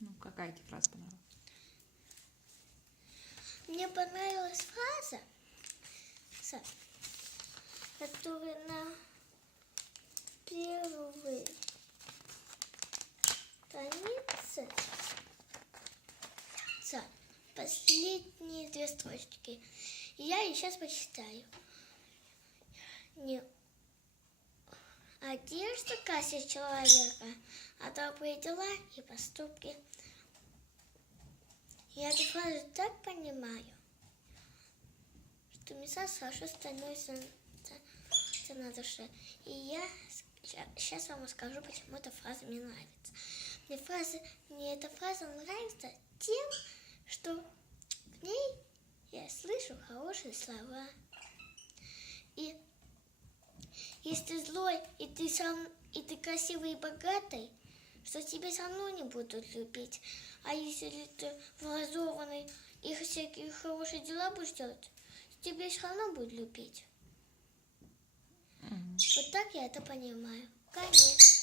Ну, какая тебе фраза понравилась? Мне понравилась фраза, которая на первой странице, последние две строчки. Я ее сейчас почитаю. Не одежда красит человека, а добрые дела и поступки я эту фразу так понимаю, что мне сразу становится на душе. И я сейчас вам расскажу, почему эта фраза мне нравится. Мне, фраза, мне эта фраза нравится тем, что в ней я слышу хорошие слова. И если ты злой, и ты, сам, и ты красивый и богатый, что тебя все равно не будут любить. А если ты образованный и всякие хорошие дела будешь делать, тебя все равно будут любить. Вот так я это понимаю. Конец.